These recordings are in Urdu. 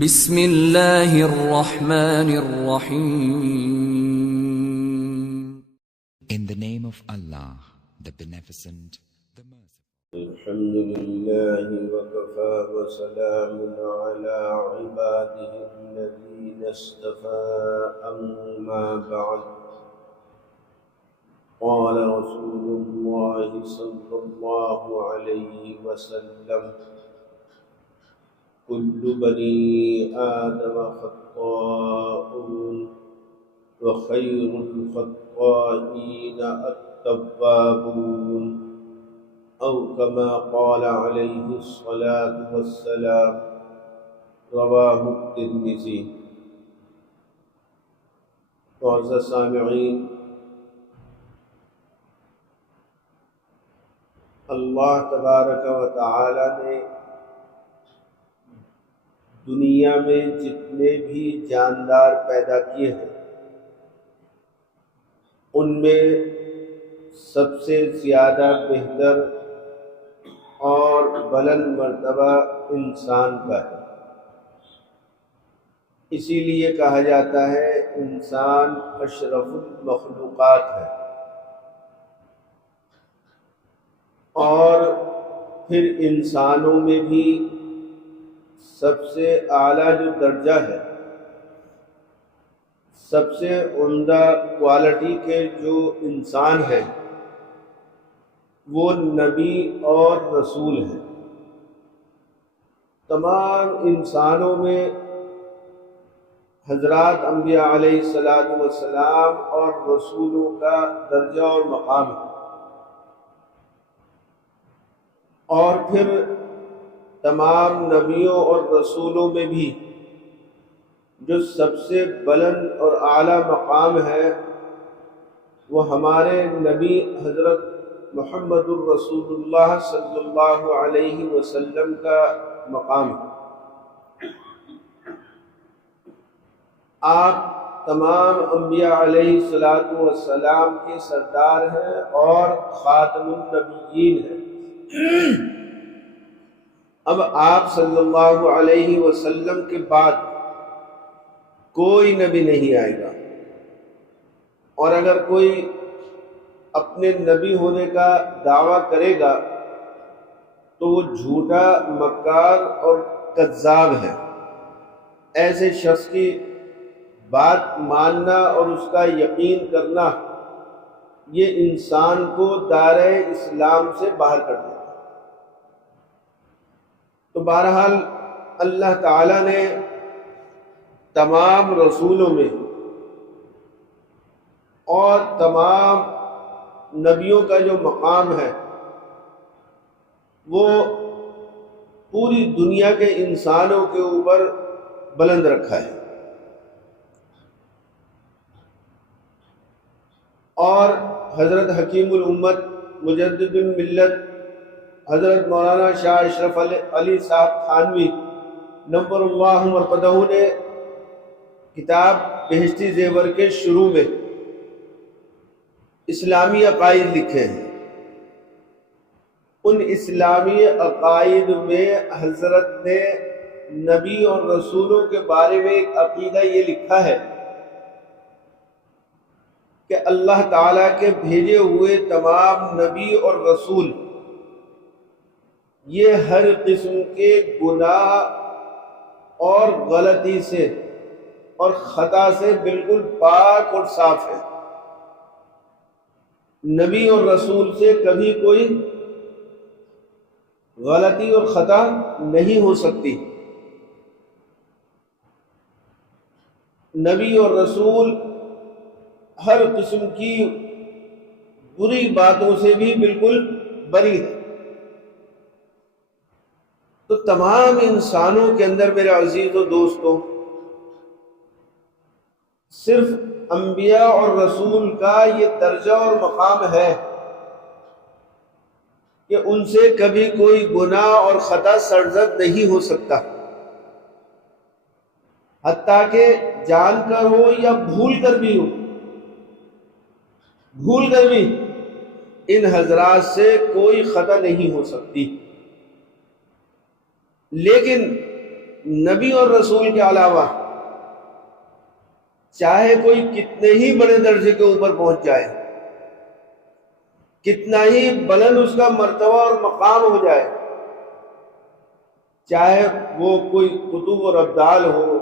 بسم اللہ الرحمن الرحیم. In the name of Allah, the Beneficent, the Merciful. الحمد لله وكفى وسلام على عباده الذين اصطفى أما بعد. قال رسول الله صلى الله عليه وسلم: كل بني آدم خطاؤون وخير الخطائين التوابون، أو كما قال عليه الصلاة والسلام. رواه الترمذی. معزز سامعین، اللہ تبارک و تعالی نے دنیا میں جتنے بھی جاندار پیدا کیے ہیں ان میں سب سے زیادہ بہتر اور بلند مرتبہ انسان کا ہے. اسی لیے کہا جاتا ہے انسان اشرف المخلوقات ہے. اور پھر انسانوں میں بھی سب سے اعلیٰ جو درجہ ہے، سب سے عمدہ کوالٹی کے جو انسان ہیں وہ نبی اور رسول ہیں. تمام انسانوں میں حضرات انبیاء علیہ الصلاۃ والسلام اور رسولوں کا درجہ اور مقام ہے. اور پھر تمام نبیوں اور رسولوں میں بھی جو سب سے بلند اور اعلیٰ مقام ہے وہ ہمارے نبی حضرت محمد الرسول اللہ صلی اللہ علیہ وسلم کا مقام ہے. آپ تمام انبیاء علیہ الصلاۃ والسلام کے سردار ہیں اور خاتم النبیین ہیں. اب آپ صلی اللہ علیہ وسلم کے بعد کوئی نبی نہیں آئے گا، اور اگر کوئی اپنے نبی ہونے کا دعویٰ کرے گا تو وہ جھوٹا، مکار اور کذاب ہے. ایسے شخص کی بات ماننا اور اس کا یقین کرنا یہ انسان کو دائرہ اسلام سے باہر کر دیتا ہے. تو بہرحال اللہ تعالیٰ نے تمام رسولوں میں اور تمام نبیوں کا جو مقام ہے وہ پوری دنیا کے انسانوں کے اوپر بلند رکھا ہے. اور حضرت حکیم الامت مجدد الملت حضرت مولانا شاہ اشرف علی صاحب تھانوی نور اللہ مرقدہ نے کتاب بہشتی زیور کے شروع میں اسلامی عقائد لکھے ہیں. ان اسلامی عقائد میں حضرت نے نبی اور رسولوں کے بارے میں ایک عقیدہ یہ لکھا ہے کہ اللہ تعالیٰ کے بھیجے ہوئے تمام نبی اور رسول یہ ہر قسم کے گناہ اور غلطی سے اور خطا سے بالکل پاک اور صاف ہے. نبی اور رسول سے کبھی کوئی غلطی اور خطا نہیں ہو سکتی. نبی اور رسول ہر قسم کی بری باتوں سے بھی بالکل بری ہے. تو تمام انسانوں کے اندر میرے عزیز و دوستوں صرف انبیاء اور رسول کا یہ درجہ اور مقام ہے کہ ان سے کبھی کوئی گناہ اور خطا سرزد نہیں ہو سکتا، حتیٰ کہ جان کر ہو یا بھول کر بھی ہو. بھول کر بھی ان حضرات سے کوئی خطا نہیں ہو سکتی. لیکن نبی اور رسول کے علاوہ چاہے کوئی کتنے ہی بڑے درجے کے اوپر پہنچ جائے، کتنا ہی بلند اس کا مرتبہ اور مقام ہو جائے، چاہے وہ کوئی قطب اور ابدال ہو،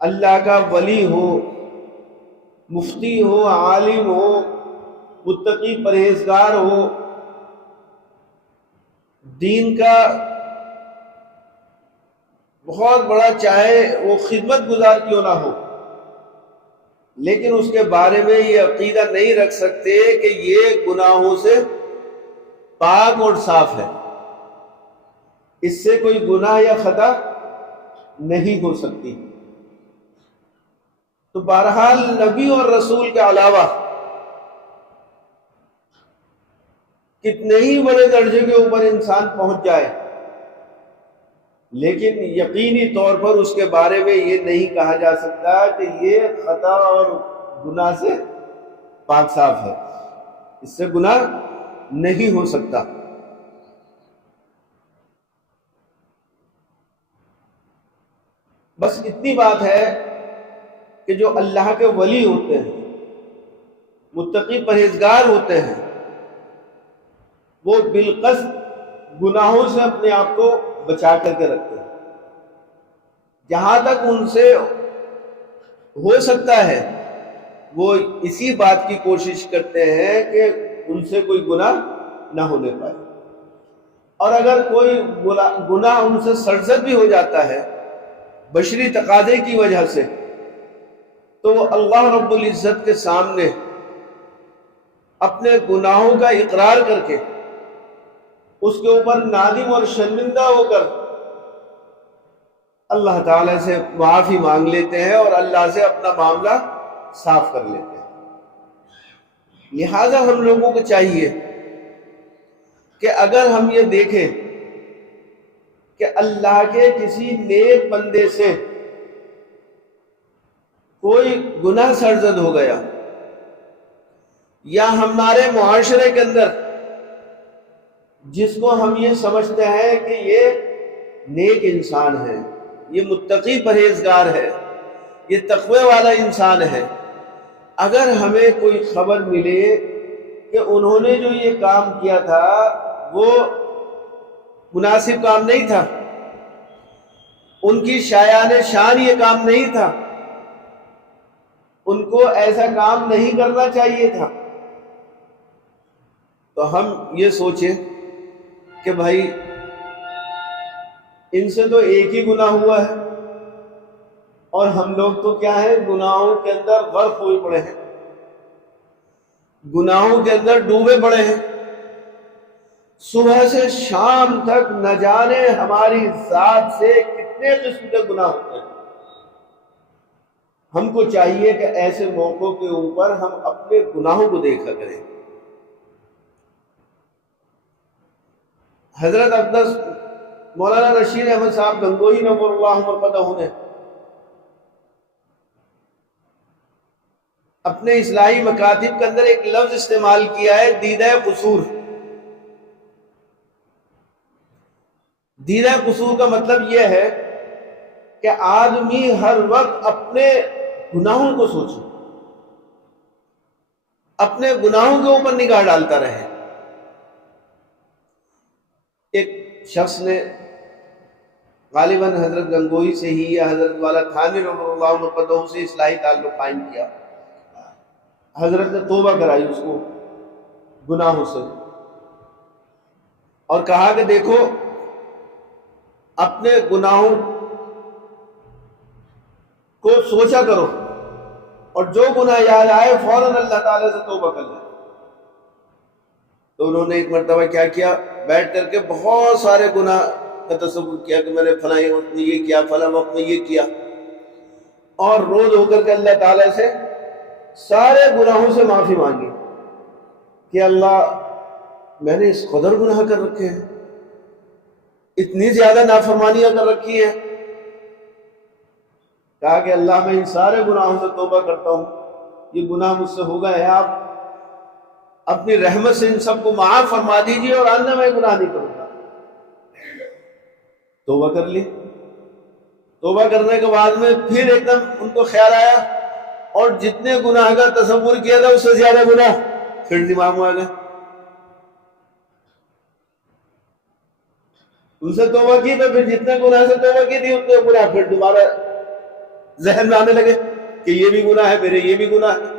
اللہ کا ولی ہو، مفتی ہو، عالم ہو، متقی پرہیزگار ہو، دین کا بہت بڑا چاہے وہ خدمت گزار کیوں نہ ہو، لیکن اس کے بارے میں یہ عقیدہ نہیں رکھ سکتے کہ یہ گناہوں سے پاک اور صاف ہے، اس سے کوئی گناہ یا خطا نہیں ہو سکتی۔ تو بہرحال نبی اور رسول کے علاوہ کتنے ہی بڑے درجے کے اوپر انسان پہنچ جائے، لیکن یقینی طور پر اس کے بارے میں یہ نہیں کہا جا سکتا کہ یہ خطا اور گناہ سے پاک صاف ہے، اس سے گناہ نہیں ہو سکتا۔ بس اتنی بات ہے کہ جو اللہ کے ولی ہوتے ہیں، متقی پرہیزگار ہوتے ہیں، وہ بالقصد گناہوں سے اپنے آپ کو بچا کر کے رکھتے ہیں، جہاں تک ان سے ہو سکتا ہے وہ اسی بات کی کوشش کرتے ہیں کہ ان سے کوئی گناہ نہ ہونے پائے، اور اگر کوئی گناہ ان سے سرزد بھی ہو جاتا ہے بشری تقاضے کی وجہ سے، تو وہ اللہ رب العزت کے سامنے اپنے گناہوں کا اقرار کر کے اس کے اوپر نادم اور شرمندہ ہو کر اللہ تعالی سے معافی مانگ لیتے ہیں اور اللہ سے اپنا معاملہ صاف کر لیتے ہیں۔ لہذا ہم لوگوں کو چاہیے کہ اگر ہم یہ دیکھیں کہ اللہ کے کسی نیک بندے سے کوئی گناہ سرزد ہو گیا، یا ہمارے معاشرے کے اندر جس کو ہم یہ سمجھتے ہیں کہ یہ نیک انسان ہے، یہ متقی پرہیزگار ہے، یہ تقوی والا انسان ہے، اگر ہمیں کوئی خبر ملے کہ انہوں نے جو یہ کام کیا تھا وہ مناسب کام نہیں تھا، ان کی شایان شان یہ کام نہیں تھا، ان کو ایسا کام نہیں کرنا چاہیے تھا، تو ہم یہ سوچیں کہ بھائی ان سے تو ایک ہی گناہ ہوا ہے اور ہم لوگ تو کیا ہے، گناہوں کے اندر غرق ہوئے پڑے ہیں، گناہوں کے اندر ڈوبے پڑے ہیں، صبح سے شام تک نہ جانے ہماری ذات سے کتنے قسم کے گناہ ہوتے ہیں۔ ہم کو چاہیے کہ ایسے موقعوں کے اوپر ہم اپنے گناہوں کو دیکھا کریں۔ حضرت اقدس مولانا رشید احمد صاحب گنگوہی نور اللہ مرقدہ نے اپنے اصلاحی مکاتب کے اندر ایک لفظ استعمال کیا ہے، دیدہ قصور۔ دیدہ قصور کا مطلب یہ ہے کہ آدمی ہر وقت اپنے گناہوں کو سوچے، اپنے گناہوں کے اوپر نگاہ ڈالتا رہے۔ ایک شخص نے غالباً حضرت گنگوہی سے ہی یا حضرت والا تھانوی رحمہ اللہ مرقدہ سے اصلاحی تعلق قائم کیا، حضرت نے توبہ کرائی اس کو گناہوں سے اور کہا کہ دیکھو اپنے گناہوں کو سوچا کرو اور جو گناہ یاد آئے فوراً اللہ تعالیٰ سے توبہ کر لیں۔ تو انہوں نے ایک مرتبہ کیا کیا، بیٹھ کر کے بہت سارے گناہ کا تصور کیا کہ میں نے فلاں وقت میں یہ کیا، فلاں وقت میں یہ کیا، اور روز ہو کر کے اللہ تعالیٰ سے سارے گناہوں سے معافی مانگی کہ اللہ میں نے اس قدر گناہ کر رکھے ہیں، اتنی زیادہ نافرمانیاں کر رکھی ہیں۔ کہا کہ اللہ میں ان سارے گناہوں سے توبہ کرتا ہوں، یہ گناہ مجھ سے ہو گئے ہیں، آپ اپنی رحمت سے ان سب کو معاف فرما دیجیے اور آئندہ میں گناہ نہیں کروں گا۔ توبہ کر لی توبہ کرنے کے بعد میں پھر ایک دم ان کو خیال آیا اور جتنے گناہ کا تصور کیا تھا اس سے زیادہ گناہ پھر دماغ میں آ گئے. ان سے توبہ کی تو پھر جتنے گناہ سے توبہ کی تھی اتنے گناہ پھر دوبارہ ذہن میں آنے لگے کہ یہ بھی گناہ ہے، میرے یہ بھی گناہ ہے.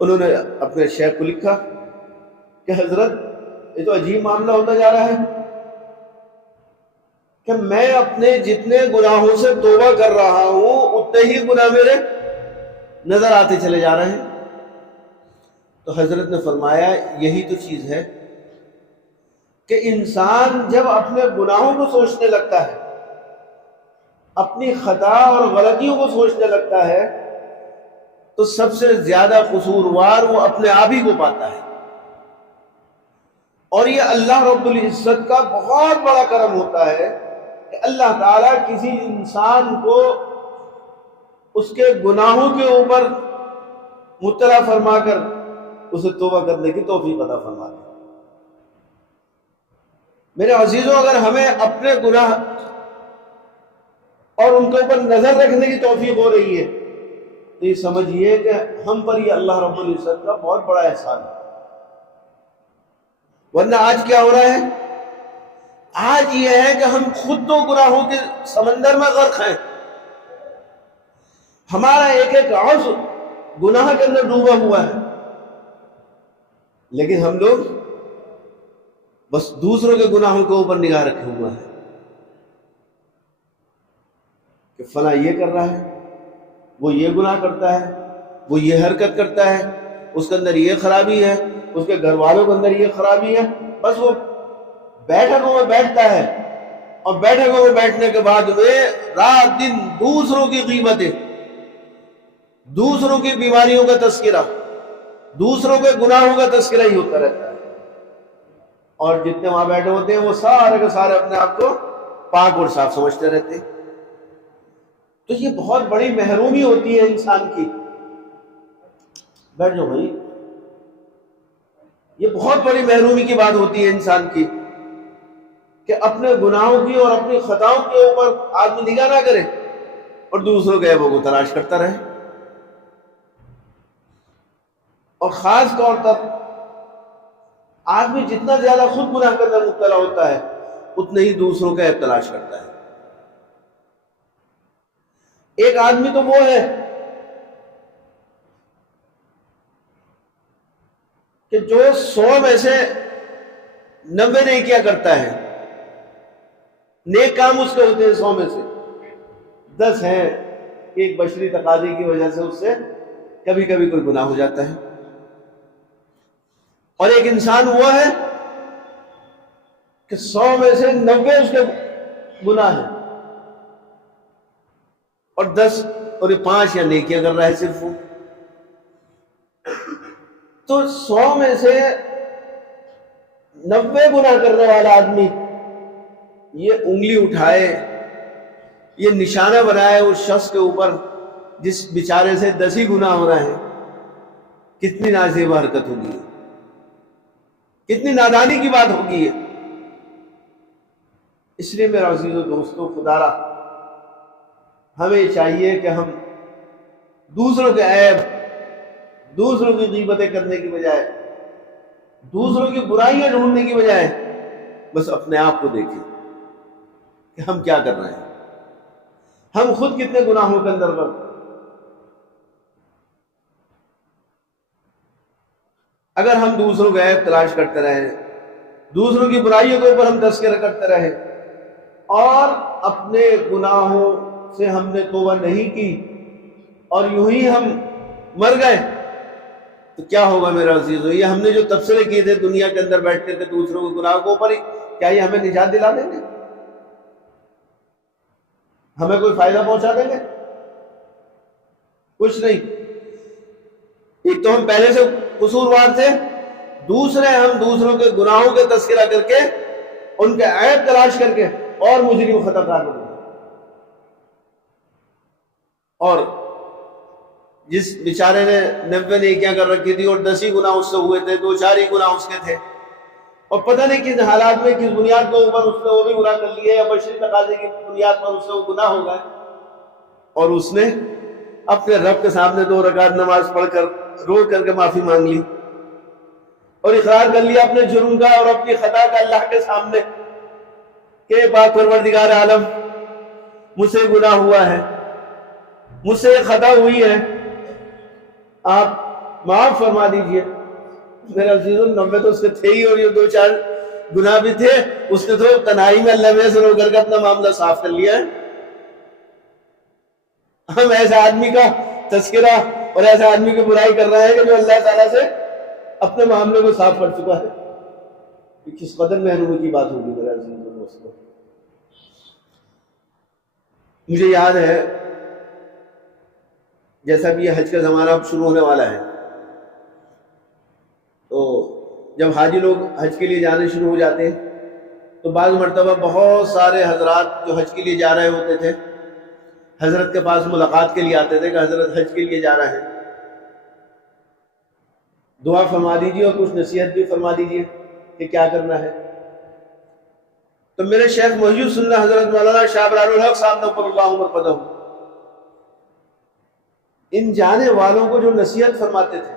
انہوں نے اپنے شیخ کو لکھا کہ حضرت یہ تو عجیب معاملہ ہوتا جا رہا ہے کہ میں اپنے جتنے گناہوں سے توبہ کر رہا ہوں اتنے ہی گناہ میرے نظر آتے چلے جا رہے ہیں. تو حضرت نے فرمایا یہی تو چیز ہے کہ انسان جب اپنے گناہوں کو سوچنے لگتا ہے، اپنی خطا اور غلطیوں کو سوچنے لگتا ہے، تو سب سے زیادہ قصوروار وہ اپنے آپ ہی کو پاتا ہے. اور یہ اللہ رب العزت کا بہت بڑا کرم ہوتا ہے کہ اللہ تعالیٰ کسی انسان کو اس کے گناہوں کے اوپر مطلع فرما کر اسے توبہ کرنے کی توفیق عطا فرماتا ہے. میرے عزیزوں، اگر ہمیں اپنے گناہ اور ان کے اوپر نظر رکھنے کی توفیق ہو رہی ہے تو یہ سمجھیے کہ ہم پر یہ اللہ رب العزت کا بہت بڑا احسان ہے. ورنہ آج کیا ہو رہا ہے؟ آج یہ ہے کہ ہم خود تو گناہوں کے سمندر میں غرق ہیں. ہمارا ایک ایک عضو گناہ کے اندر ڈوبا ہوا ہے، لیکن ہم لوگ بس دوسروں کے گناہوں کے اوپر نگاہ رکھے ہوا ہے کہ فلاں یہ کر رہا ہے، وہ یہ گناہ کرتا ہے، وہ یہ حرکت کرتا ہے، اس کے اندر یہ خرابی ہے، اس کے گھر والوں کے اندر یہ خرابی ہے. بس وہ بیٹھکوں میں بیٹھتا ہے اور بیٹھکوں میں بیٹھنے کے بعد وہ رات دن دوسروں کی غیبتیں، دوسروں کی بیماریوں کا تذکرہ، دوسروں کے گناہوں کا تذکرہ ہی ہوتا رہتا ہے. اور جتنے وہاں بیٹھے ہوتے ہیں وہ سارے کے سارے اپنے آپ کو پاک اور صاف سمجھتے رہتے ہیں. تو یہ بہت بڑی محرومی ہوتی ہے انسان کی. بیٹھ جاؤ بھائی. یہ بہت بڑی محرومی کی بات ہوتی ہے انسان کی کہ اپنے گناہوں کی اور اپنی خطاؤں کے اوپر آدمی نگاہ نہ کرے اور دوسروں کے عیبوں کو تلاش کرتا رہے. اور خاص طور پر آدمی جتنا زیادہ خود گناہ کے اندر مبتلا ہوتا ہے اتنے ہی دوسروں کا عیب تلاش کرتا ہے. ایک آدمی تو وہ ہے کہ جو 100 میں سے 90 نیکیاں کرتا ہے، نیک کام اس کے ہوتے ہیں 100 میں سے 10 ہیں کہ ایک بشری تقاضے کی وجہ سے اس سے کبھی کبھی کوئی گناہ ہو جاتا ہے. اور ایک انسان وہ ہے کہ 100 میں سے 90 اس کے گناہ ہیں اور 10 اور 5 یا نیکیاں کر رہا ہے صرف وہ. تو 100 میں سے 90 گناہ کرنے والا آدمی یہ انگلی اٹھائے، یہ نشانہ بنائے اس شخص کے اوپر جس بیچارے سے 10 ہی گناہ ہو رہے ہیں، کتنی نازیبہ حرکت ہوگی، کتنی نادانی کی بات ہوگی. اس لیے میرے عزیزو دوستو، خدا را ہمیں چاہیے کہ ہم دوسروں کے عیب، دوسروں کی غیبتیں کرنے کی بجائے، دوسروں کی برائیاں ڈھونڈنے کی بجائے بس اپنے آپ کو دیکھیں کہ ہم کیا کر رہے ہیں، ہم خود کتنے گناہوں کے اندر غرق. اگر ہم دوسروں کے عیب تلاش کرتے رہیں، دوسروں کی برائیوں کے اوپر ہم تذکرہ کرتے رہیں اور اپنے گناہوں سے ہم نے توبہ نہیں کی اور یوں ہی ہم مر گئے تو کیا ہوگا میرے عزیزو؟ یہ ہم نے جو تبصرے کیے تھے دنیا کے اندر بیٹھ کر کے دوسروں کے گناہوں کے اوپر ہی، کیا یہ ہمیں نجات دلا دیں گے؟ ہمیں کوئی فائدہ پہنچا دیں گے؟ کچھ نہیں. ایک تو ہم پہلے سے قصوروار تھے، دوسرے ہم دوسروں کے گناہوں کے تذکرہ کر کے ان کے عیب تلاش کر کے اور مجرم خطرناک ہو گئے. اور جس بیچارے نے 90 نیکیاں کر رکھی تھی اور 10 ہی گناہ اس سے ہوئے تھے، 2-4 ہی گناہ اس کے تھے، اور پتہ نہیں کس حالات میں کس بنیاد کے اوپر اس نے وہ بھی گناہ کر لیے یا بشری تقاضے کی بنیاد پر اس سے وہ گناہ ہو گئے. اور اس نے اپنے رب کے سامنے 2 رکعت نماز پڑھ کر رو کر کے معافی مانگ لی اور اقرار کر لیا اپنے جرم کا اور اپنی خطا کا اللہ کے سامنے کہ پاک پروردگار عالم، مجھ سے گناہ ہوا ہے، مجھ سے خطا ہوئی ہے، آپ معاف فرما دیجئے۔ میرے عزیزوں، 90 تو اس کے تھے ہی، اور یہ 2-4 گناہ بھی تھے، اس نے تو تنہائی میں اللہ میں سے رو کر کے اپنا معاملہ صاف کر لیا ہے۔ ہم ایسے آدمی کا تذکرہ اور ایسے آدمی کی برائی کر رہے ہیں کہ جو اللہ تعالیٰ سے اپنے معاملے کو صاف کر چکا ہے۔ یہ کس قدر محرومی کی بات ہوگی میرے عزیزوں دوستوں۔ مجھے یاد ہے، جیسا بھی یہ حج کا زمانہ اب شروع ہونے والا ہے، تو جب حاجی لوگ حج کے لیے جانے شروع ہو جاتے ہیں تو بعض مرتبہ بہت سارے حضرات جو حج کے لیے جا رہے ہوتے تھے حضرت کے پاس ملاقات کے لیے آتے تھے کہ حضرت حج کے لیے جا رہے ہیں، دعا فرما دیجیے اور کچھ نصیحت بھی فرما دیجیے کہ کیا کرنا ہے۔ تو میرے شیخ محی السنہ حضرت مولانا شاہ ابرار الحق صاحب نور اللہ مرقدہ ان جانے والوں کو جو نصیحت فرماتے تھے،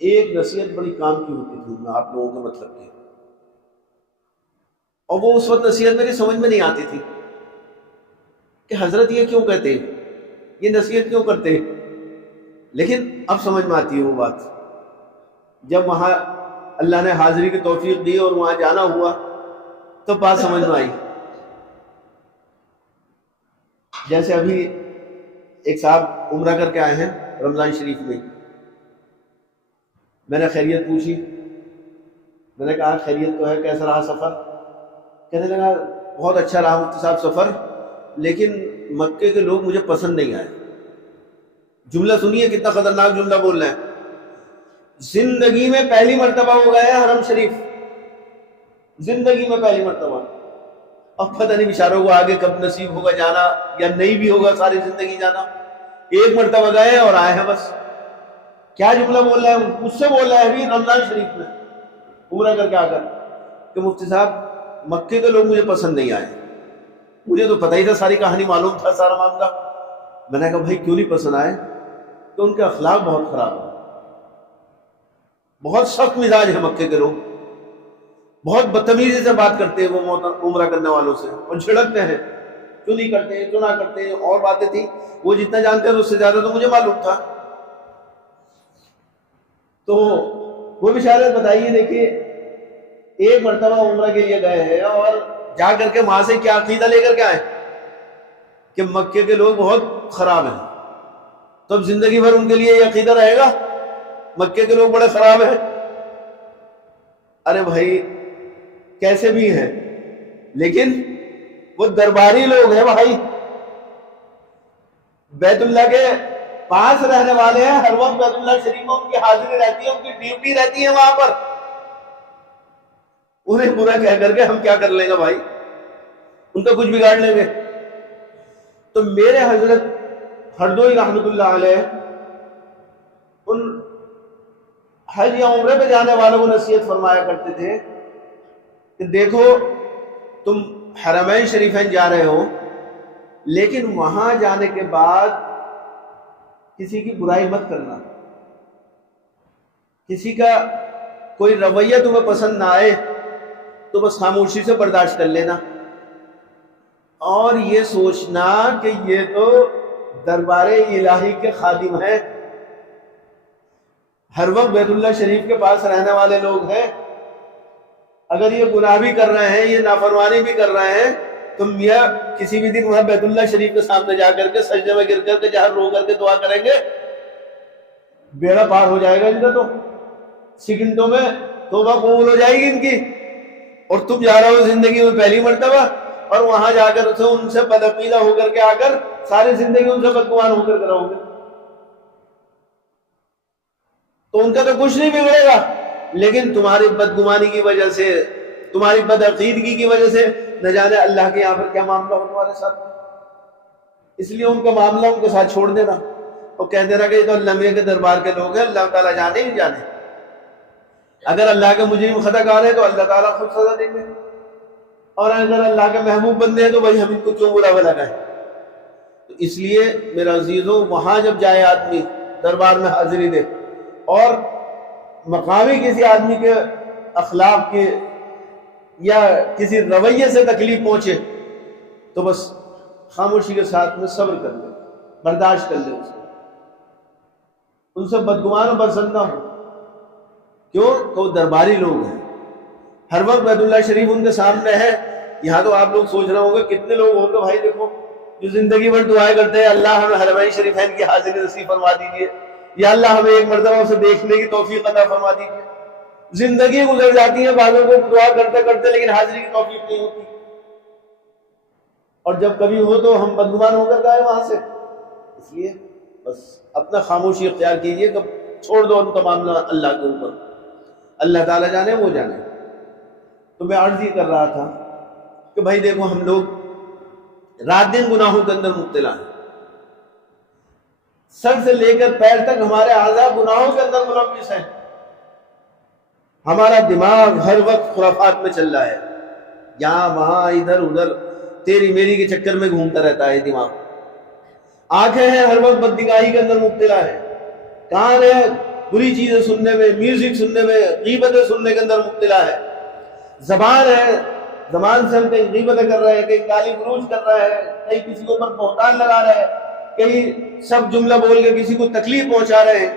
ایک نصیحت بڑی کام کی ہوتی تھی، میں آپ لوگوں کا مطلب کیا، اور وہ اس وقت نصیحت میری سمجھ میں نہیں آتی تھی کہ حضرت یہ کیوں کہتے ہیں، یہ نصیحت کیوں کرتے ہیں، لیکن اب سمجھ میں آتی ہے وہ بات۔ جب وہاں اللہ نے حاضری کی توفیق دی اور وہاں جانا ہوا تو بات سمجھ میں آئی۔ جیسے ابھی ایک صاحب عمرہ کر کے آئے ہیں رمضان شریف میں، میں نے خیریت پوچھی، میں نے کہا خیریت تو ہے، کیسا رہا سفر؟ کہنے لگا بہت اچھا رہا مفتی صاحب سفر، لیکن مکے کے لوگ مجھے پسند نہیں آئے۔ جملہ سنیے کتنا خطرناک جملہ بول رہے ہیں، زندگی میں پہلی مرتبہ ہو گئے ہیں حرم شریف، زندگی میں پہلی مرتبہ۔ اب پتہ نہیں بیچاروں کو آگے کب نصیب ہوگا جانا یا نہیں بھی ہوگا ساری زندگی جانا، ایک مرتبہ گئے اور آئے ہیں بس۔ کیا جملہ بول رہے ہیں؟ مجھ سے بول رہے ہیں ابھی رمضان شریف میں عمرہ کر کے آ کر کہ مفتی صاحب مکے کے لوگ مجھے پسند نہیں آئے۔ مجھے تو پتہ ہی تھا، ساری کہانی معلوم تھا، سارا معاملہ۔ میں نے کہا بھائی کیوں نہیں پسند آئے؟ کہ ان کے اخلاق بہت خراب ہیں، بہت سخت مزاج ہے مکے کے لوگ، بہت بدتمیزی سے بات کرتے ہیں وہ عمرہ کرنے والوں سے، اور جھڑکتے ہیں، چنی کرتے ہیں، چنا کرتے ہیں، اور باتیں تھیں وہ جتنا جانتے ہیں اس سے زیادہ تو مجھے معلوم تھا۔ تو وہ بیچارے بتائیے، دیکھیے ایک مرتبہ عمرہ کے لیے گئے ہیں اور جا کر کے وہاں سے کیا عقیدہ لے کر کے آئے کہ مکے کے لوگ بہت خراب ہیں، تو اب زندگی بھر ان کے لیے یہ عقیدہ رہے گا مکے کے لوگ بڑے خراب ہیں۔ ارے بھائی کیسے بھی ہیں لیکن وہ درباری لوگ ہیں بھائی، بیت اللہ کے پاس رہنے والے ہیں، ہر وقت بیت اللہ شریف میں ان کی حاضری رہتی ہے، ان کی ڈیوٹی رہتی ہے وہاں پر، انہیں برا کہہ کر کے ہم کیا کر لیں گے بھائی، ان کا کچھ بگاڑ لیں گے۔ تو میرے حضرت ہردوئی رحمت اللہ علیہ ان حج یا عمرے پہ جانے والوں کو نصیحت فرمایا کرتے تھے کہ دیکھو تم حرمین شریفین جا رہے ہو، لیکن وہاں جانے کے بعد کسی کی برائی مت کرنا، کسی کا کوئی رویہ تمہیں پسند نہ آئے تو بس خاموشی سے برداشت کر لینا، اور یہ سوچنا کہ یہ تو دربار الہی کے خادم ہیں، ہر وقت بیت اللہ شریف کے پاس رہنے والے لوگ ہیں، اگر یہ گناہ بھی کر رہے ہیں، یہ نافرمانی بھی کر رہے ہیں، تم میاں کسی بھی دن وہاں بیت اللہ شریف کے سامنے جا کر کے سجدے میں گر کر کے جہاں رو کر کے دعا کریں گے، بیڑا پار ہو جائے گا ان کا، تو سیکنڈوں میں توبہ قبول ہو جائے گی ان کی، اور تم جا رہے ہو زندگی میں پہلی مرتبہ اور وہاں جا کر ان سے بدعقیدہ ہو کر کے آ کر ساری زندگی ان سے بدگمان ہو کر کے رہو گے، تو ان کا تو کچھ نہیں بگڑے گا، لیکن تمہاری بدگمانی کی وجہ سے، تمہاری بدعقیدگی کی وجہ سے نہ جانے اللہ کے یہاں پر کیا معاملہ ہو تمہارے ساتھ۔ اس لیے ان کا معاملہ ان کے ساتھ چھوڑ دینا اور کہہ دینا کہ یہ تو اللہ میاں کے دربار کے لوگ ہیں، اللہ تعالیٰ جانے نہیں جانے، اگر اللہ کے مجرم خطا کار ہیں تو اللہ تعالیٰ خود سزا دیں گے، اور اگر اللہ کے محبوب بندے ہیں تو بھائی ہم ان کو کیوں برا بھلا کہیں۔ تو اس لیے میرا عزیزوں وہاں جب جائے آدمی دربار میں حاضری دے اور مقامی کسی آدمی کے اخلاق کے یا کسی رویے سے تکلیف پہنچے تو بس خاموشی کے ساتھ میں صبر کر لے، برداشت کر لے، ان سے بدگمان و پسند نہ ہو. کیوں کہ وہ درباری لوگ ہیں، ہر وقت بیت اللہ شریف ان کے سامنے ہے. یہاں تو آپ لوگ سوچ رہے ہوں گے کتنے لوگ ہوں گے بھائی دیکھو جو زندگی بھر دعائیں کرتے ہیں اللہ ہمیں حرمین شریفین کی حاضری نصیب فرما دیجیے، یا اللہ ہمیں ایک مرتبہ اسے دیکھنے کی توفیق عطا فرما دیجیے. زندگی گزر جاتی ہے بعضوں کو دعا کرتے کرتے لیکن حاضری کی توفیق نہیں ہوتی، اور جب کبھی ہو تو ہم بدگمان ہو کر گئے وہاں سے. اس لیے بس اپنا خاموشی اختیار کیجیے کہ چھوڑ دو ان تمام اللہ کے اوپر، اللہ تعالیٰ جانے وہ جانے. تو میں عرض یہ کر رہا تھا کہ بھائی دیکھو ہم لوگ رات دن گناہوں کے اندر مبتلا ہیں، سر سے لے کر پیر تک ہمارے اعضاء گناہوں کے اندر ملوث ہیں. ہمارا دماغ ہر وقت خرافات میں چل رہا ہے، یہاں وہاں ادھر ادھر تیری میری کے چکر میں گھومتا رہتا ہے دماغ. آنکھیں ہیں ہر وقت بدنگاہی کے اندر مبتلا ہے، کان ہے بری چیزیں سننے میں، میوزک سننے میں، غیبتیں سننے کے اندر مبتلا ہے. زبان ہے، زبان سے ہم کہیں غیبتیں کر رہے ہیں، کہیں گالی گلوچ کر رہے ہیں، کہیں کسی کے اوپر بہتان لگا رہے ہیں، کہیں سب جملہ بول کے کسی کو تکلیف پہنچا رہے ہیں.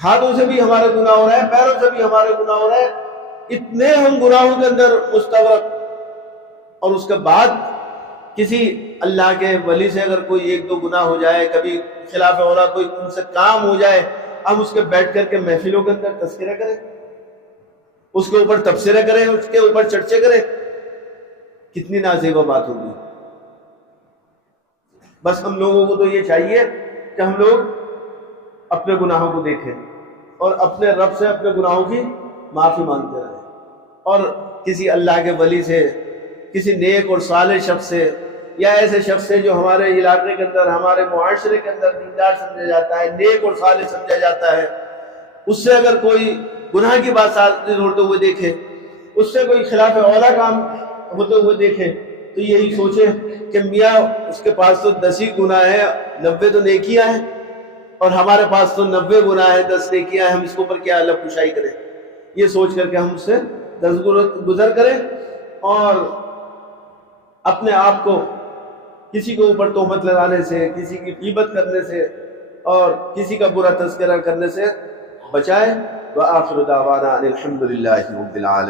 ہاتھوں سے بھی ہمارے گناہ ہو رہے ہیں، پیروں سے بھی ہمارے گناہ ہو رہے ہیں. اتنے ہم گناہوں کے اندر مستغرق، اور اس کے بعد کسی اللہ کے ولی سے اگر کوئی ایک دو گناہ ہو جائے، کبھی خلاف اولا کوئی ان سے کام ہو جائے، ہم اس کے بیٹھ کر کے محفلوں کے اندر تذکرہ کریں، اس کے اوپر تبصرہ کریں، اس کے اوپر چرچے کریں. کتنی نازیبا بات ہوگی. بس ہم لوگوں کو تو یہ چاہیے کہ ہم لوگ اپنے گناہوں کو دیکھیں اور اپنے رب سے اپنے گناہوں کی معافی مانگتے رہیں، اور کسی اللہ کے ولی سے، کسی نیک اور صالح شخص سے، یا ایسے شخص سے جو ہمارے علاقے کے اندر، ہمارے معاشرے کے اندر دیندار سمجھا جاتا ہے، نیک اور صالح سمجھا جاتا ہے، اس سے اگر کوئی گناہ کی بات صادر ہوتے ہوئے دیکھے، اس سے کوئی خلاف اولا کام ہوتے ہوئے دیکھے، تو یہی سوچے کہ میاں اس کے پاس تو 10 ہی گناہ ہیں، 90 تو نیکیاں ہیں، اور ہمارے پاس تو 90 گناہ ہیں، 10 نیکیاں ہیں، ہم اس کے اوپر کیا الگ کشائی کریں. یہ سوچ کر کے ہم اس سے گزر کریں، اور اپنے آپ کو کسی کے اوپر تہمت لگانے سے، کسی کی غیبت کرنے سے اور کسی کا برا تذکرہ کرنے سے بچائے. وآخر دعوانا الحمد للہ رب العالمین.